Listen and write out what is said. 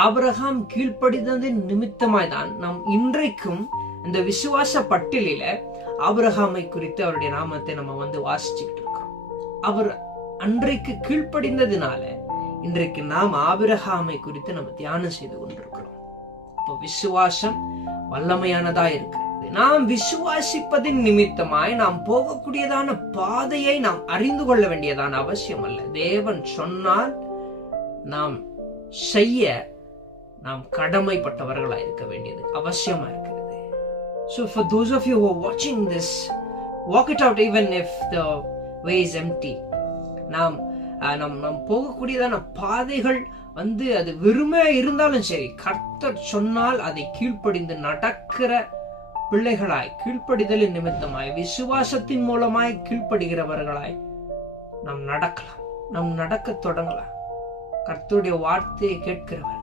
Abraham கீழ்ப்படிந்ததின் நிமித்தமாய் தான் நாம் இன்றைக்கும் இந்த விசுவாச பட்டியலில ஆபிரகாமை குறித்து அவருடைய நாமத்தை நம்ம வாசிச்சுக்கிட்டு இருக்கிறோம். அவர் அன்றைக்கு கீழ்ப்படிந்ததினால இன்றைக்கு நாம் ஆபிரகாமை குறித்து நம்ம தியானம் செய்து கொண்டிருக்கிறோம். அப்போ விசுவாசம் வல்லமையானதா இருக்கிறது. நாம் விசுவாசிப்பதின் நிமித்தமாய் நாம் போகக்கூடியதான பாதையை நாம் அறிந்து கொள்ள வேண்டியதான அவசியம் அல்ல. தேவன் சொன்னால் நாம் செய்ய நாம் கடமைப்பட்டவர்களாக இருக்க வேண்டியது அவசியமா இருக்கிறது. So for those of you who are watching this, walk it out even if the way is empty. நாம் போகக்கூடியதான பாதைகள் அது வெறுமே இருந்தாலும் சரி, கர்த்தர் சொன்னால் அதை கீழ்ப்படிந்து நடக்கிற பிள்ளைகளாய், கீழ்ப்படிதலின் நிமித்தமாய் விசுவாசத்தின் மூலமாய் கீழ்ப்படுகிறவர்களாய் நாம் நடக்கலாம். நாம் நடக்க தொடங்கலாம். கர்த்தருடைய வார்த்தையை கேட்கிறவர்